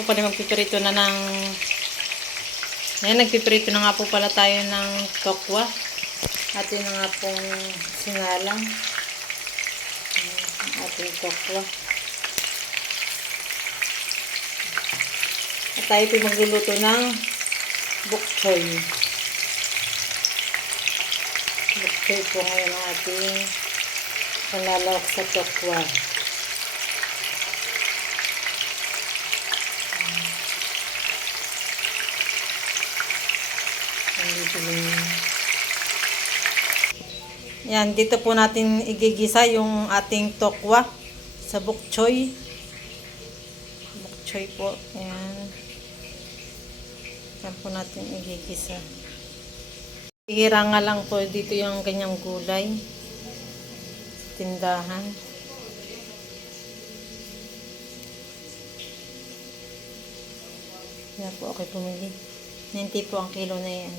po pala magpipirito na ng... Ayan, nagpipirito na nga po pala tayo ng tokwa. At yun na nga pong sinalang. Ang ating tokwa. At tayo po magluluto ng bok choy. Bok choy po ngayon ang ating panlalawak sa tokwa. Yan, dito po natin igigisa yung ating tokwa sa bok choy. Bok choy po. Yan. Yan po natin igigisa. Ihira nga lang po dito yung ganyang gulay. Tindahan. Yan po, okay pumili. 90 po ang kilo na yan.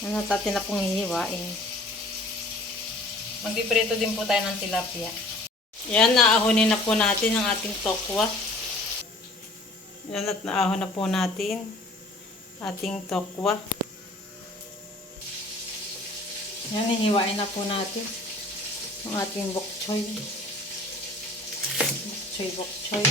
Ano natin na pong hihiwain. Magpiprito din po tayo ng tilapia. Yan, naahonin na po natin ang ating tokwa. Yan, at naahon na po natin ating tokwa. Yan, hihiwain na po natin ang ating bok choy. Bok choy, bok choy.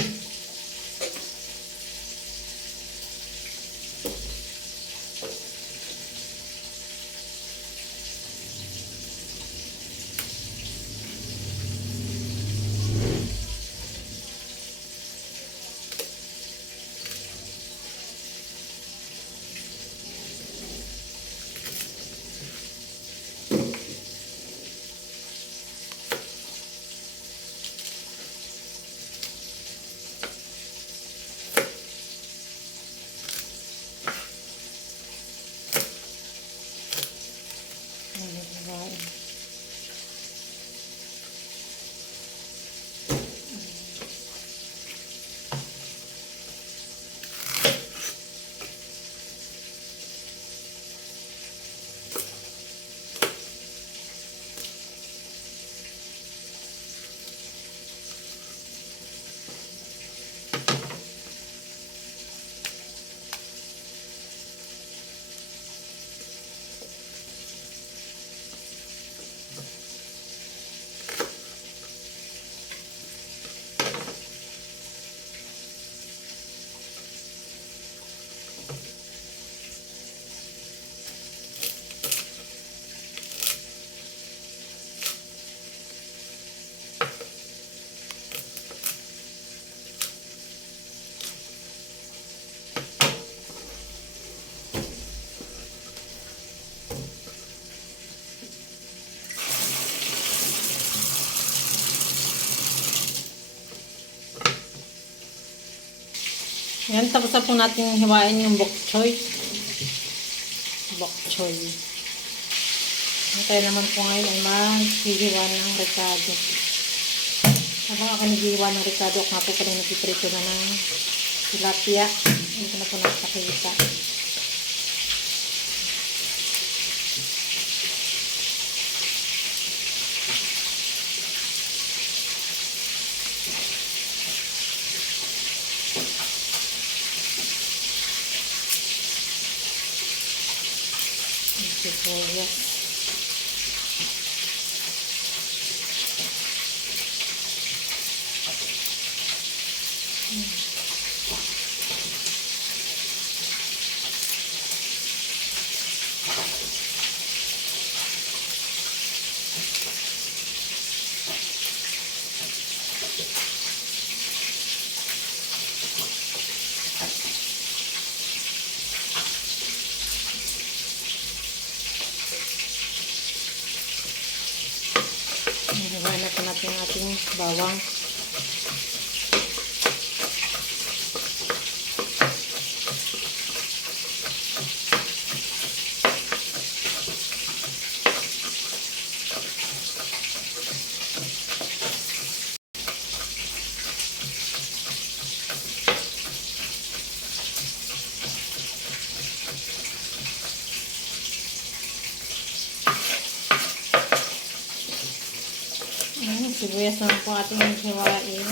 Yan, tapos na po natin hiwain yung bok choy. Bok choy. Tayo naman po ngayon ay maghihiwa ng ricado. Habang ako naghihiwa ng ricado, ako nga po pala nagpiprito na ng tilapia. Hindi ko na po nakapakita. Sibuyas. Hiwain na natin ang ating bawang. Sibuyas naman po ating hiwain.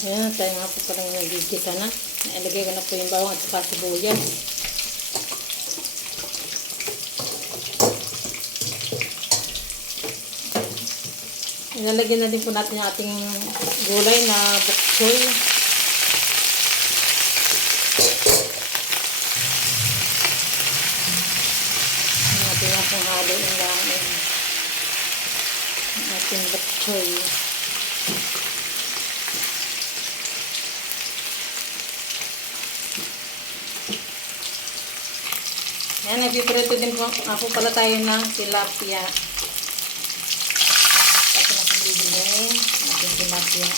Ayan, tayo nga po palang nagigita na. Nailagay ko na po yung bawang at saka sibuyas. Ilalagyan na din po natin yung ating gulay na bok choy. Natin na pong haluin lang yung ating bok choy. Ayan, nagpiprito din po ako pala tayo ng tilapia. Ito na pong bibigay ating tilapia.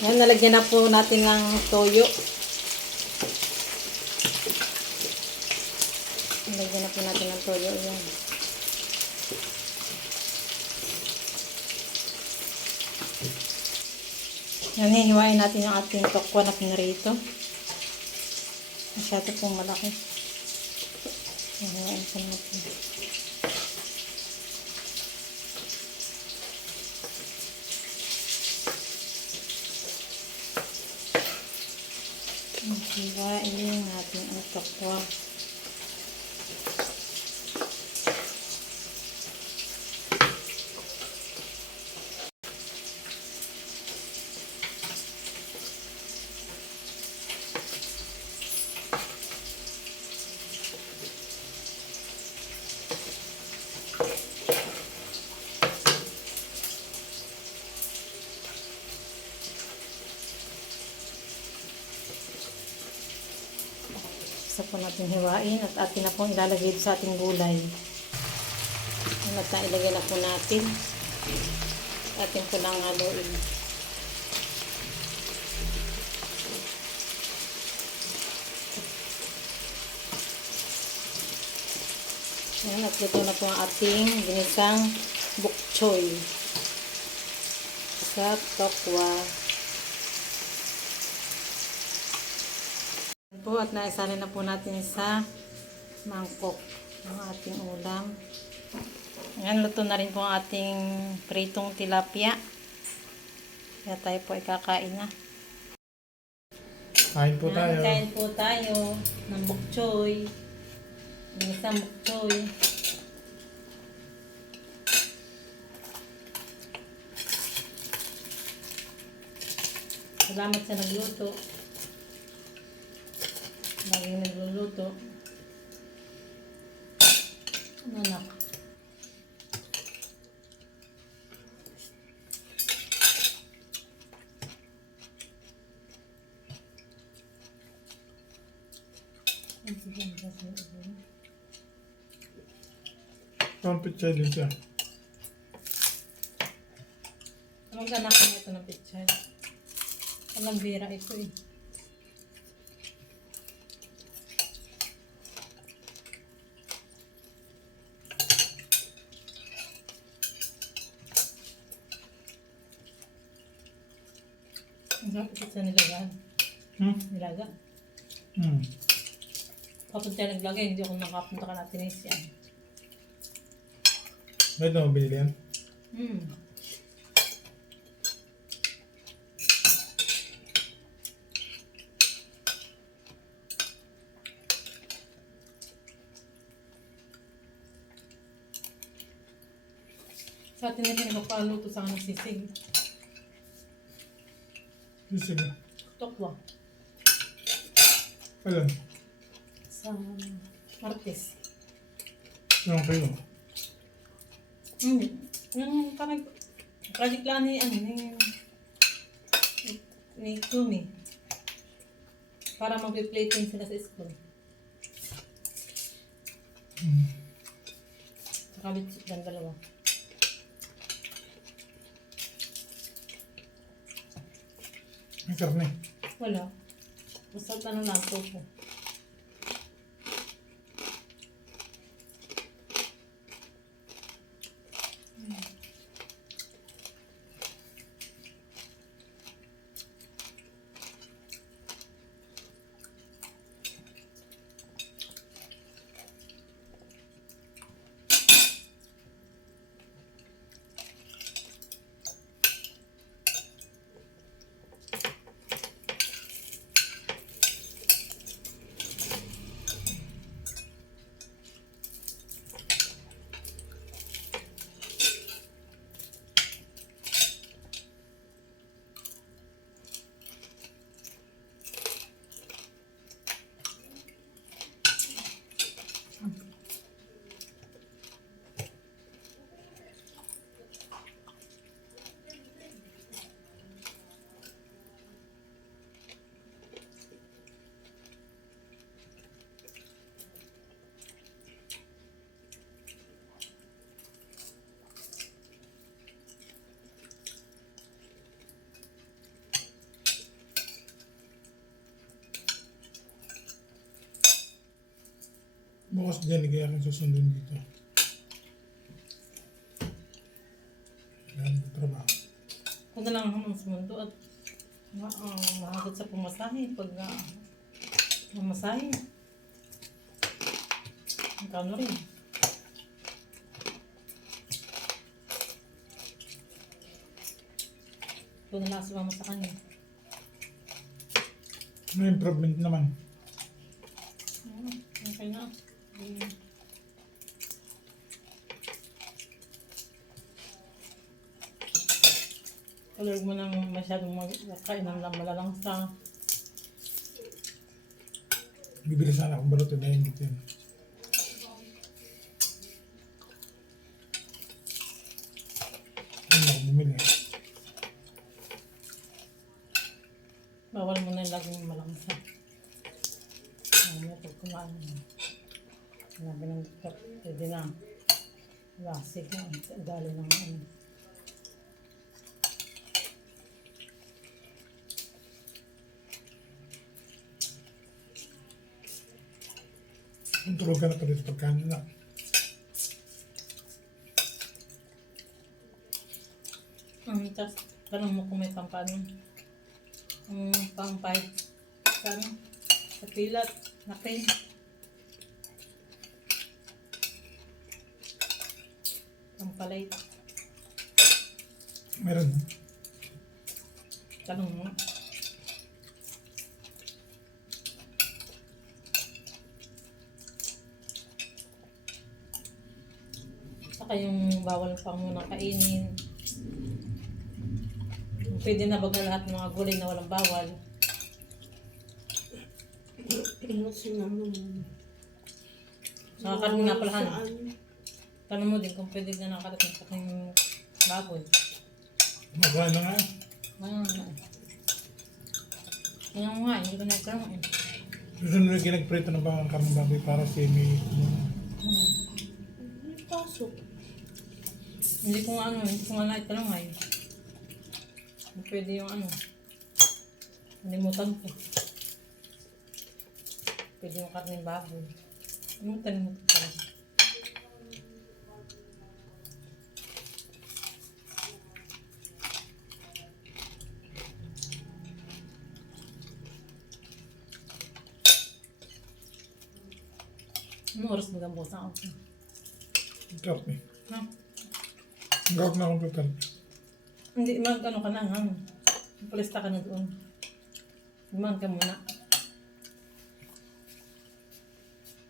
Ayan, nalagyan na po natin ng toyo. Nalagyan na po natin ng toyo. Ayan. Yan, hihiwain natin yung ating tokwa na pinarito. Masyado pong malaki. Hihiwain pa natin. Hihiwain natin ang tokwa. Isa po natin hiwain at atin na pong ilalagay sa ating gulay. At ilagay na po natin. Atin po lang haluin. Ayan, at luto na po ang ating ginisang bok choy sa tokwa. Po at naisalin na po natin sa mangkok ang ating ulam. Ayan, luto na rin po ang ating pritong tilapia. Kaya tayo po ay kakain na. Kain po tayo. Kain po tayo ng bok choy. Ng isang bok choy. Salamat sa nagluto. Laging nagluluto. Ano anak? Ang pizza din siya. Anong ganak na ito ng picture? Walang bira ito eh. Ang sarap pizza nilaga. Nilaga. Kapag tayo naglagay, hindi ako nakapunta ka natin yan. Ba't na mabili yan? Sa atin na nagpapaluto sa kanang sisig. Sige. Tokwa. Alam. Sa Martes. Yung kayo. Yung parang project lang ni ni Kumi. Para mag-plating sila sa school. Saka bitsit lang dalawa. May karne. Wala. Basta ano lang, tofu. si Jenny kaya aking susundin dito. Yan ang trabaho. Kung na lang ang sumundo at mahagot sa pumasahe pag mamasahe. Ikaw na rin. Kung na lang sumama sa kanya. May improvement naman. Okay na. Huwag mo nang masyadong magkain ng malalang sa Bibili sana akong balutin na yung yan. Hindi ako bumili. bawal mo na laging malangsa. Pag kumain mo. Sinabi ng doktor, pwede na. Lasig na. Dali ng ano. Tulog ka na pa dito pagkain na. Tapos, tanong mo kung may pampano. Pampay. Sa ano? Sa pilat. Nakin. Pampalay. Meron. Tanong mo. Saka yung bawal pa muna kainin. Pwede na baga lahat ng mga gulay na walang bawal. Saka karne na palahan. Tanong mo din kung pwede na nakarating sa kanyang baboy. Kumakain na nga. Ano na. Kaya nga, hindi ko nagkaroon eh. Susunod na ginagprito ng bang karneng baboy para semi. Pasok. Hindi ko nga naitanong ay. Pwede yung ano. Nalimutan ko. Pwede yung karneng baboy. Nalimutan mo ito. Anong oras mo gambos na ako? Karne. Ha? Gawag na akong total. Hindi, mag-ano ka na, ha? Palista ka na doon. Iman ka muna.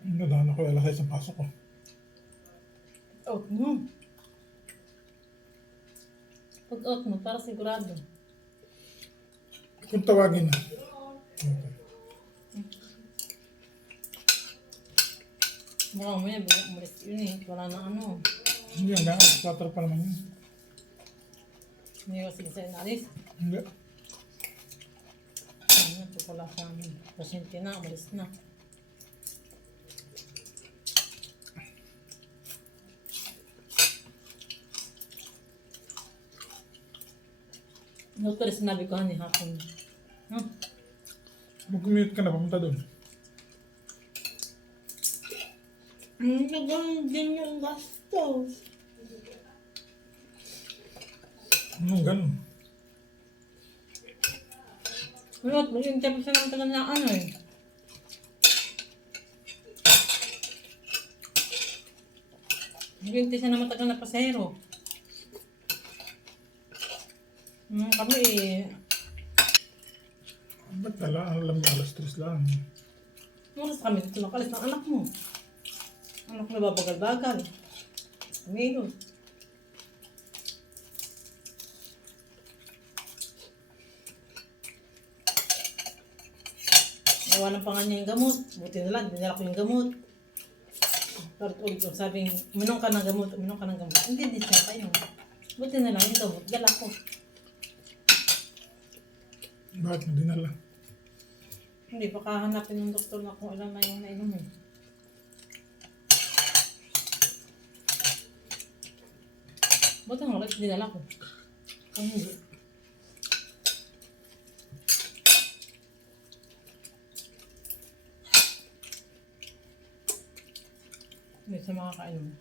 Nadaan ako alas 6 ang pasok ko. Out mo. Pag-out mo, para sigurado. Kung tawagin na. Okay. Mukhang mo yan, bigyan umalis yun eh. Wala na ano. Hindi yan lang. 4 pa naman yun. Hindi ko sige sa'yo naalis. Hindi. Ano, wala siyang pasyente na, umalis na. Doktor, sinabi ko ni hapon. Mag-commute ka na, papunta doon. Ganun din yung gastos. Anong ganun? Ano, mag-interview siya ng tagal na ano eh. Mag-interview siya ng matagal na pasahero. Kami eh, Ba't alam mo alas 3 lang? oras kami dito nakalis ng anak mo. Anak mo babagal-bagal. Mayroon. Nawalan pa nga niya yung gamot. Buti na lang, dinala ko yung gamot. Pero ulit yung sabing, uminom ka ng gamot, uminom ka ng gamot. Hindi siya tayo. Buti na lang yung gamot, dala ko. Bakit mo dinala? Hindi, baka hanapin ng doktor na kung ilan na yung nainom eh. Buti nga ulit, dinala ko. Kung hindi. Hindi sa mga kainom.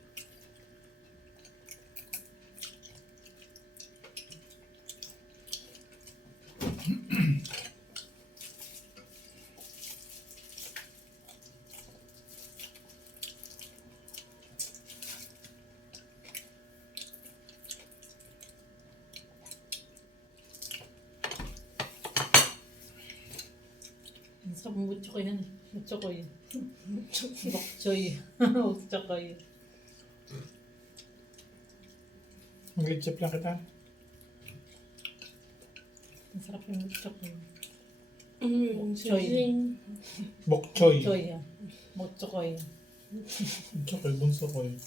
Ang sarap ng butso ko yan. Butso ko yun. Bokchoy. Butso ko yun. Mag-chip lang kita. Ang sarap ng butso ko yun. Choy. Bok choy. Butchoy yan. Butso ko yun. Choy, bunso ko yun.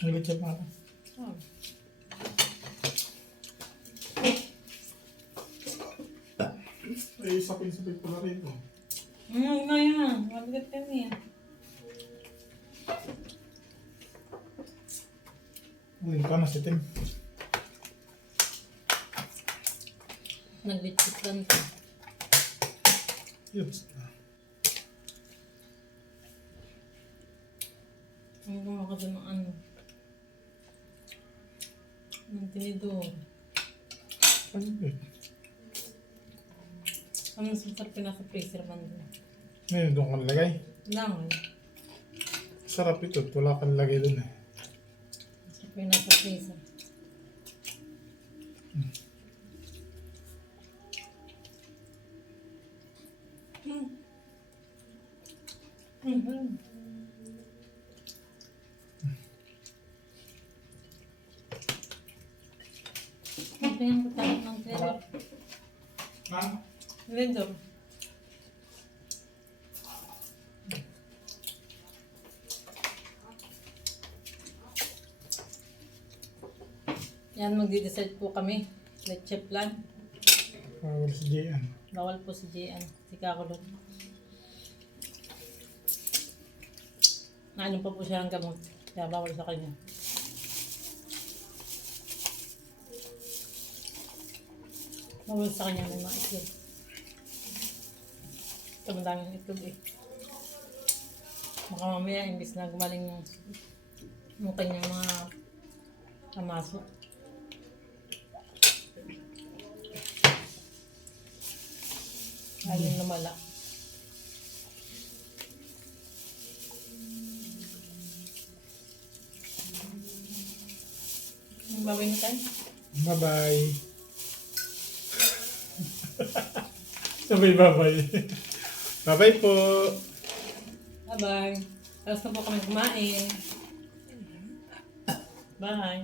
Mag-chip lang kita. Oh. Ay, sapin-sapin pala rito. Nga yan. Mabigat ka niya. Uling ka na si Tim. Nag-litsit lang ko. Yes. Ang gumawa ko doon ng ano. Ng tinidor. Ano ba? Ang masarap na sa freezer man doon. Ngayon, doon ka nalagay. Lang. Sarap ito. Wala kang lagay doon eh. Masarap yung nasa freezer. Tingnan ko tayo ng tinidor. Ha? Tinidor. Yan, magdi-decide po kami. Leche plan. Bawal si Jian. Bawal po si JN. Si Kakulot. Nainom pa po siya ng gamot. Kaya bawal sa kanya. Bawal sa kanya ng mga itlog. Ito madaming itlog eh. Baka mamaya, imbis na gumaling yung kanyang mga kamaso. Ayun lumala. Babay na tayo. Bye-bye. Sabay bye-bye. Bye-bye po. Bye-bye. Tapos na po kami kumain. Bye.